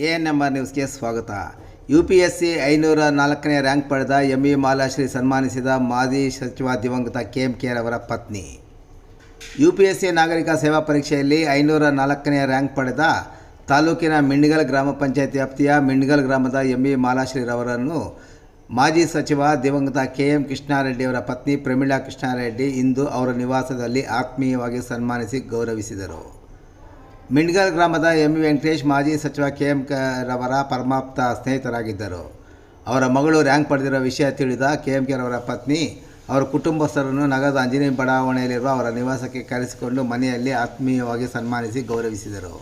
ANMR ನ್ಯೂಸ್ಗೆ ಸ್ವಾಗತ. UPSC 504ನೇ rank ಪಡೆದ ME ಮಾಲಾಶ್ರೀ ಸನ್ಮಾನಿಸಿದ ಮಾಜಿ ಸಚಿವ ದಿವಂಗತ KMK ರವರ ಪತ್ನಿ. UPSC ನಾಗರಿಕ ಸೇವಾ ಪರೀಕ್ಷೆಯಲ್ಲಿ 504ನೇ ರ್ಯಾಂಕ್ ಪಡೆದ ತಾಲೂಕಿನ ಮಿಂಡ್ಗಲ್ ಗ್ರಾಮ ಪಂಚಾಯತ್ ವ್ಯಾಪ್ತಿಯ ಮಿಂಡ್ಗಲ್ ಗ್ರಾಮದ ME ಮಾಲಾಶ್ರೀ ರವರನ್ನು ಮಾಜಿ ಸಚಿವ ದಿವಂಗತ KM ಕೃಷ್ಣಾರೆಡ್ಡಿಯವರ ಪತ್ನಿ ಪ್ರಮೀಳಾ ಕೃಷ್ಣಾರೆಡ್ಡಿ ಇಂದು ಅವರ ನಿವಾಸದಲ್ಲಿ ಆತ್ಮೀಯವಾಗಿ ಸನ್ಮಾನಿಸಿ ಗೌರವಿಸಿದರು. ಮಿಂಡ್ಗಲ್ ಗ್ರಾಮದ ME ವೆಂಕಟೇಶ್ ಮಾಜಿ ಸಚಿವ KM ರವರ ಪರಮಾಪ್ತ ಸ್ನೇಹಿತರಾಗಿದ್ದರು. ಅವರ ಮಗಳು ರ್ಯಾಂಕ್ ಪಡೆದಿರುವ ವಿಷಯ ತಿಳಿದ KMK ರವರ ಪತ್ನಿ ಅವರ ಕುಟುಂಬಸ್ಥರನ್ನು ನಗರದ ಆಂಜನೇಯ ಬಡಾವಣೆಯಲ್ಲಿರುವ ಅವರ ನಿವಾಸಕ್ಕೆ ಕರೆಸಿಕೊಂಡು ಮನೆಯಲ್ಲಿ ಆತ್ಮೀಯವಾಗಿ ಸನ್ಮಾನಿಸಿ ಗೌರವಿಸಿದರು.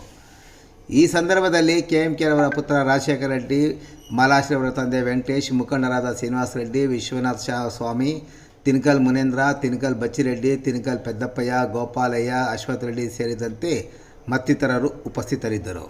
ಈ ಸಂದರ್ಭದಲ್ಲಿ KMK ರವರ ಪುತ್ರ ರಾಜಶೇಖರ ರೆಡ್ಡಿ, ಮಾಲಾಶ್ರೀ ಅವರ ತಂದೆ ವೆಂಕಟೇಶ್, ಮುಖಂಡರಾದ ಶ್ರೀನಿವಾಸ ರೆಡ್ಡಿ, ವಿಶ್ವನಾಥ್ ಸ್ವಾಮಿ, ತಿನಕಲ್ ಮುನೇಂದ್ರ, ತಿನಕಲ್ ಬಚ್ಚಿರೆಡ್ಡಿ, ತಿನಕಲ್ ಪೆದ್ದಪ್ಪಯ್ಯ, ಗೋಪಾಲಯ್ಯ, ಅಶ್ವಥ್ ರೆಡ್ಡಿ ಸೇರಿದಂತೆ ಮತ್ತಿತರರು ಉಪಸ್ಥಿತರಿದ್ದರು.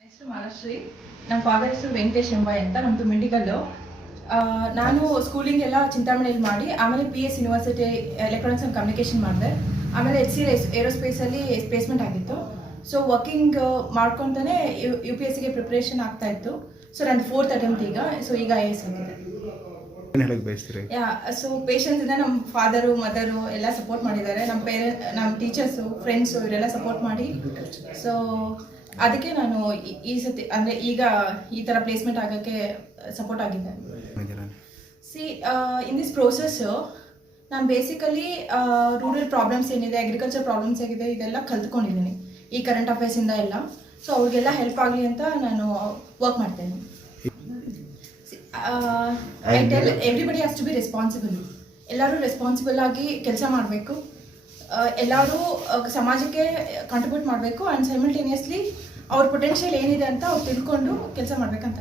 ಹೆಸರು ಮಾಲಾಶ್ರೀ, ನಮ್ಮ ಫಾದರ್ ಹೆಸರು ವೆಂಕಟೇಶ್ ಎಂಬಾಯ್ ಅಂತ. ನಮ್ಮದು ಮಿಂಡಿಗಲ್ಲು. ನಾನು ಸ್ಕೂಲಿಂಗ್ ಎಲ್ಲ ಚಿಂತಾಮಣಿಯಲ್ಲಿ ಮಾಡಿ ಆಮೇಲೆ PS university electronics and communication ಮಾಡಿದೆ. ಆಮೇಲೆ HCL ಏರೋಸ್ಪೇಸಲ್ಲಿ ಪ್ಲೇಸ್ಮೆಂಟ್ ಆಗಿತ್ತು. ಸೊ ವರ್ಕಿಂಗ್ ಮಾಡ್ಕೊತಾನೆ UPSCಗೆ ಪ್ರಿಪ್ರೇಷನ್ ಆಗ್ತಾ ಇತ್ತು. ಸೊ ನಂದು 4th ಅಟೆಂಪ್ಟ್ ಈಗ. ಸೊ ಈಗ IAS ಆಗಿದೆ. ಸೊ ಪೇಷನ್ಸ್ ಇದೆ. ನಮ್ಮ ಫಾದರು ಮದರು ಎಲ್ಲ ಸಪೋರ್ಟ್ ಮಾಡಿದ್ದಾರೆ. ನಮ್ಮ ಟೀಚರ್ಸು, ಫ್ರೆಂಡ್ಸು ಇವರೆಲ್ಲ ಸಪೋರ್ಟ್ ಮಾಡಿ, ಸೊ ಅದಕ್ಕೆ ನಾನು ಈ ಸತಿ ಅಂದರೆ ಈಗ ಈ ಥರ ಪ್ಲೇಸ್ಮೆಂಟ್ ಆಗೋಕ್ಕೆ ಸಪೋರ್ಟ್ ಆಗಿದೆ. ಇನ್ ದಿಸ್ ಪ್ರೋಸೆಸ್ ನಾನು ಬೇಸಿಕಲಿ ರೂರಲ್ ಪ್ರಾಬ್ಲಮ್ಸ್ ಏನಿದೆ, ಅಗ್ರಿಕಲ್ಚರ್ ಪ್ರಾಬ್ಲಮ್ಸ್ ಹೇಗಿದೆ, ಇದೆಲ್ಲ ಕಲ್ತ್ಕೊಂಡಿದ್ದೀನಿ ಈ ಕರೆಂಟ್ ಅಫೇರ್ಸಿಂದ ಎಲ್ಲ. ಸೊ ಅವ್ರಿಗೆಲ್ಲ ಹೆಲ್ಪ್ ಆಗಲಿ ಅಂತ ನಾನು ವರ್ಕ್ ಮಾಡ್ತೇನೆ. I tell everybody has to be responsible. ಎಲ್ಲರೂ ರೆಸ್ಪಾನ್ಸಿಬಲ್ ಆಗಿ ಕೆಲಸ ಮಾಡಬೇಕು. ಎಲ್ಲರೂ ಸಮಾಜಕ್ಕೆ ಕಾಂಟ್ರಿಬ್ಯೂಟ್ ಮಾಡಬೇಕು ಆ್ಯಂಡ್ ಸೈಮಲ್ಟೇನಿಯಸ್ಲಿ ಅವ್ರ ಪೊಟೆನ್ಷಿಯಲ್ ಏನಿದೆ ಅಂತ ಅವ್ರು ತಿಳ್ಕೊಂಡು ಕೆಲಸ ಮಾಡಬೇಕಂತ.